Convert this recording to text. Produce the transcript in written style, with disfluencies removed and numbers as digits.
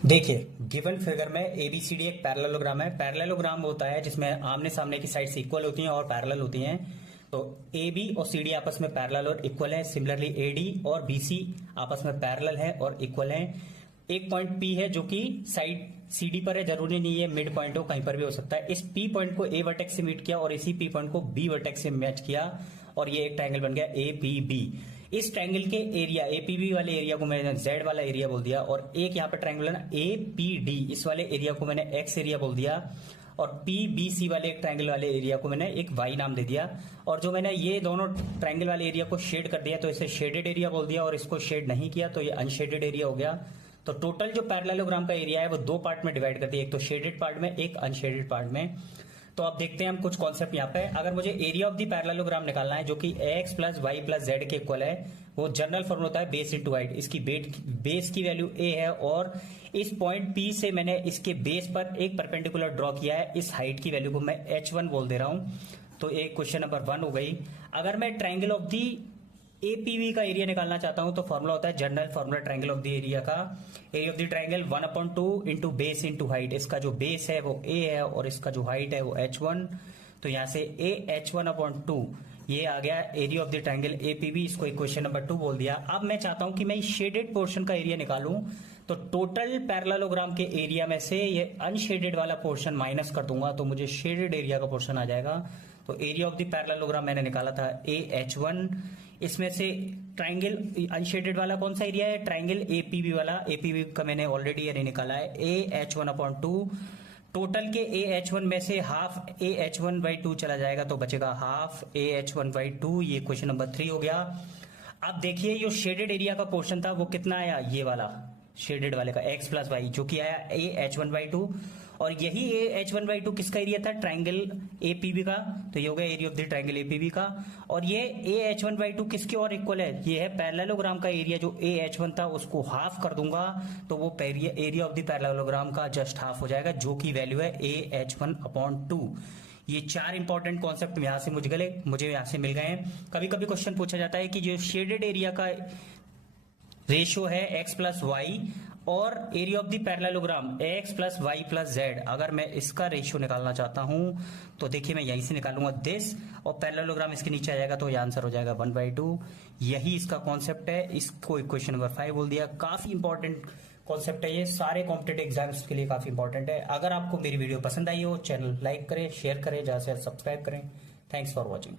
देखिए, given figure में ABCD एक पैरेललोग्राम है। पैरेललोग्राम होता है जिसमें आमने सामने की साइड्स इक्वल होती हैं और पैरेलल होती हैं। तो ए बी और सी डी आपस में पैरेलल और इक्वल है। सिमिलरली ए डी और बी सी आपस में पैरेलल है और इक्वल है। एक पॉइंट पी है जो कि साइड सी डी पर है, जरूरी नहीं है मिड पॉइंट हो, कहीं पर भी हो सकता है। इस पी पॉइंट को ए वर्टेक्स से मीट किया और इसी पी पॉइंट को बी वर्टेक्स से मैच किया और ये एक ट्रायंगल बन गया ए पी बी। इस ट्रायंगल के एरिया एपीबी वाले एरिया को मैंने जेड वाला एरिया बोल दिया और एक यहाँ पे ट्रायंगल है ना ए पी डी, इस वाले एरिया को मैंने एक्स एरिया बोल दिया और पी बी सी वाले एक ट्रायंगल वाले एरिया को मैंने एक वाई नाम दे दिया। और जो मैंने ये दोनों ट्रायंगल वाले एरिया को शेड कर दिया तो इसे शेडेड एरिया बोल दिया और इसको शेड नहीं किया तो ये अनशेडेड एरिया हो गया। तो टोटल जो पैरेललोग्राम का एरिया है वो दो पार्ट में डिवाइड कर दिया, एक तो शेडेड पार्ट में, एक अनशेडेड पार्ट में। तो अब देखते हैं हम कुछ कॉन्सेप्ट यहाँ पे। अगर मुझे एरिया ऑफ द पैरेललोग्राम निकालना है जो कि x plus y plus z के इक्वल है, वो जनरल फॉर्मूला होता है बेस इंटू हाइट। इसकी बेस की वैल्यू ए है और इस पॉइंट पी से मैंने इसके बेस पर एक परपेंडिकुलर ड्रॉ किया है। इस हाइट की वैल्यू को मैं h1 बोल दे रहा हूं। तो एक क्वेश्चन नंबर 1 हो गई। अगर मैं ट्रायंगल ऑफ दी एपीवी का एरिया निकालना चाहता हूं तो फॉर्मूला होता है general formula triangle of the area का, area of the triangle 1/2 into base into height. इसका जो बेस है वो ए है और इसका जो हाइट है वो h1। तो यहां से ए h1/2 ये आ गया area of the triangle APV. इसको इक्वेशन नंबर 2 बोल दिया। अब मैं चाहता हूं कि मैं शेडेड पोर्शन का एरिया निकालूं तो टोटल पैरेललोग्राम के एरिया में से ये अनशेडेड वाला पोर्शन माइनस कर दूंगा तो मुझे शेडेड एरिया का पोर्शन आ जाएगा। तो एरिया ऑफ द पैरेललोग्राम मैंने निकाला था AH1। इसमें से ट्रायंगल अनशेडेड वाला कौन सा एरिया है? ट्रायंगल एपीबी वाला। एपीबी का मैंने ऑलरेडी एरिया निकाला है AH1/2। टोटल के AH1 में से हाफ AH1/2 चला जाएगा तो बचेगा हाफ AH1/2। ये क्वेश्चन नंबर 3 हो गया। अब देखिए जो शेडेड एरिया का पोर्शन था वो कितना आया, ये वाला शेडेड वाले का x प्लस वाई, जो कि आया AH1/2 और यही AH1/2 किसका एरिया था? ट्रायंगल एपीबी का। तो ये हो गया area of the triangle APB का। और ये AH1/2 किसके और इक्वल है? ये है पैरेललोग्राम का एरिया। जो AH1 था उसको हाफ कर दूंगा तो वो एरिया ऑफ द पैरेललोग्राम का जस्ट हाफ हो जाएगा, जो की वैल्यू है AH1/2। ये 4 इंपॉर्टेंट कॉन्सेप्ट यहां से मुझे यहां से मिल गए हैं। कभी कभी क्वेश्चन पूछा जाता है कि जो शेडेड एरिया का रेशियो है x प्लस वाई और area of the parallelogram x plus y plus z, अगर मैं इसका रेशियो निकालना चाहता हूं तो देखिए मैं यहीं से निकालूंगा दिस और पैरेललोग्राम इसके नीचे आ जाएगा तो ये आंसर हो जाएगा 1/2। यही इसका कॉन्सेप्ट है। इसको क्वेश्चन नंबर 5 बोल दिया। काफी इंपॉर्टेंट कॉन्सेप्ट है ये, सारे कॉम्पिटेटिव एग्जाम्स के लिए काफी इंपॉर्टेंट है। अगर आपको मेरी वीडियो पसंद आई हो, चैनल लाइक करें, शेयर करें, ज्यादा से ज्यादा सब्सक्राइब करें। Thanks for watching.